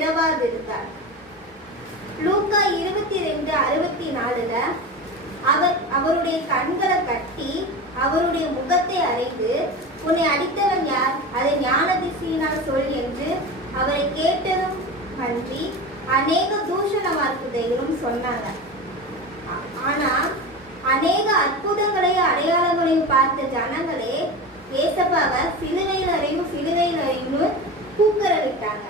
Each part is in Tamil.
விரவாதிருந்தார். லூக்கா 22:64 அவருடைய கண்களை கட்டி அவருடைய முகத்தை அறைந்து, உன்னை அடித்தவன் யார், அதை ஞானதிசையினால் சொல் என்று அவரை கேட்டதும் அன்றி அநேக தூஷண வார்த்தைகளும் சொன்னாங்க. ஆனா அநேக அற்புதங்களையும் அடையாளங்களையும் பார்த்த ஜனங்களே ஏசப்பாவை சிலுவையில் அறையும்னு கூக்குரலிட்டாங்க.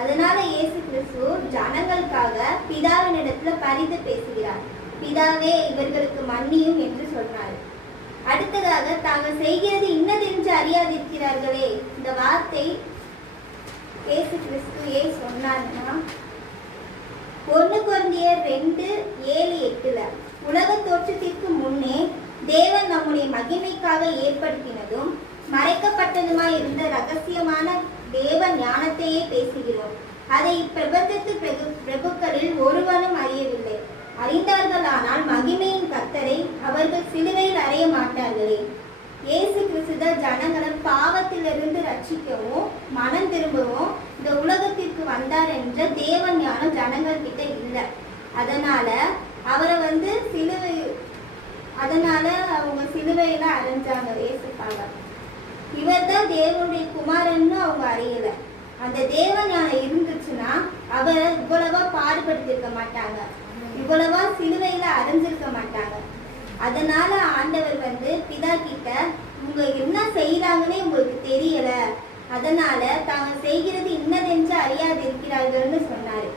அதனால இயேசு கிறிஸ்து ஜனங்களுக்காக பிதாவினிடத்துல பரிந்து பேசுகிறார். பிதாவே, இவர்களுக்கு மன்னியும் என்று சொன்னார். அடுத்ததாக, தாங்கள் செய்கிறது இன்னதென்று அறியாதிருக்கிறார்களே, இந்த வார்த்தை இயேசு கிறிஸ்து ஏன் சொன்னார்னா, 1 கொரிந்தியர் 2:7-8 உலக தோற்றத்திற்கு முன்னே தேவன் நம்முடைய மகிமைக்காக ஏற்படுத்தினதும் மறைக்கப்பட்டதுமாய் இருந்த ரகசியமான தேவ ஞானத்தையே பேசுகிறோம். அதை இப்பிரபஞ்சத்து பிரபுக்களில் ஒருவனும் அறியவில்லை. அறிந்தார்களானால் மகிமையின் கர்த்தரை அவர்கள் சிலுவையில் அறைய மாட்டார்களே. இயேசு கிறிஸ்து ஜனங்களை பாவத்திலிருந்து ரட்சிக்கவும் மனம் திரும்பவும் இந்த உலகத்திற்கு வந்தார் என்ற தேவ ஞானம் ஜனங்கள் கிட்ட இல்லை. அதனால அவரை அவங்க சிலுவையில அரைஞ்சாங்க இயேசுக்காக. இவர் தான் தேவனுடைய குமாரன்னு அவங்க அறியல. அந்த தேவ ஞானம் இருந்துச்சுன்னா அவரை இவ்வளவா பாடுபடுத்திருக்க மாட்டாங்க, இவ்வளவா சிலுவையில அரைஞ்சிருக்க மாட்டாங்க. அதனால ஆண்டவர் பிதா கிட்ட, உங்க என்ன செய்யறாங்கன்னே உங்களுக்கு தெரியல, அதனால தாங்க செய்கிறது இன்னதென்று அறியாது இருக்கிறார்கள்னு சொன்னாரு.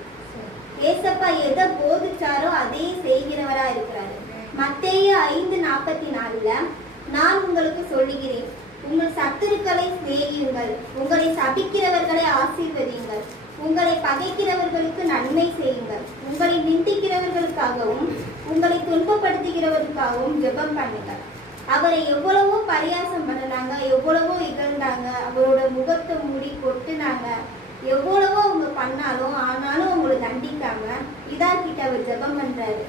ஏசப்பா எதை போதிச்சாரோ அதே செய்கிறவரா இருக்கிறாரு. மத்தேயு 5:44 நான் உங்களுக்கு சொல்லுகிறேன், உங்கள் சத்துருக்களை சிநேகியுங்கள், உங்களை சபிக்கிறவர்களை ஆசீர்வதியுங்கள், உங்களை பகைக்கிறவர்களுக்கு நன்மை செய்யுங்கள், உங்களை நிந்திக்கிறவர்களுக்காகவும் உங்களை துன்பப்படுத்துகிறவர்களுக்காகவும் ஜெபம் பண்ணுங்கள். அவரை எவ்வளவோ பரியாசம் பண்ணனாங்க, எவ்வளவோ இகழ்ந்தாங்க, அவரோட முகத்தை மூடி கொட்டுனாங்க, எவ்வளவோ அவங்க பண்ணாலும் ஆனாலும் அவங்களை தண்டிக்காம இதாக்கிட்ட அவர் ஜெபம் பண்றாரு.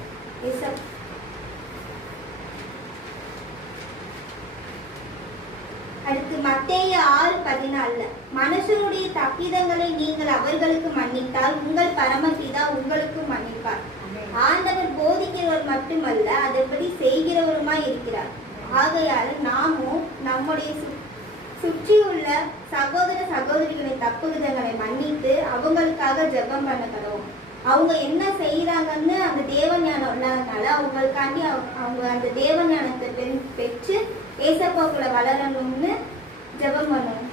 அடுத்து மத்தேயு 6:14 மனுஷனுடைய தப்பிதங்களை நீங்கள் அவர்களுக்கு மன்னித்தால் உங்கள் பரமபிதா உங்களுக்கு மன்னிப்பார். ஆண்டவர் போதிக்கிறவர் மட்டுமல்ல, அதன்படி செய்கிறவருமாய் இருக்கிறார். ஆகையால் நாமும் நம்முடைய சுற்றியுள்ள சகோதர சகோதரிகளின் தப்புதங்களை மன்னித்து அவங்களுக்காக ஜெபம் பண்ண தருவோம். அவங்க என்ன செய்யறாங்கன்னு அந்த தேவ ஞானம் இல்லாதனால அவங்களுக்காண்டி அவங்க அந்த தேவ ஞானத்தை பெற்று ஏசப்பாக்குள்ள வளரணும்னு ஜெபம் பண்ணுவோம்.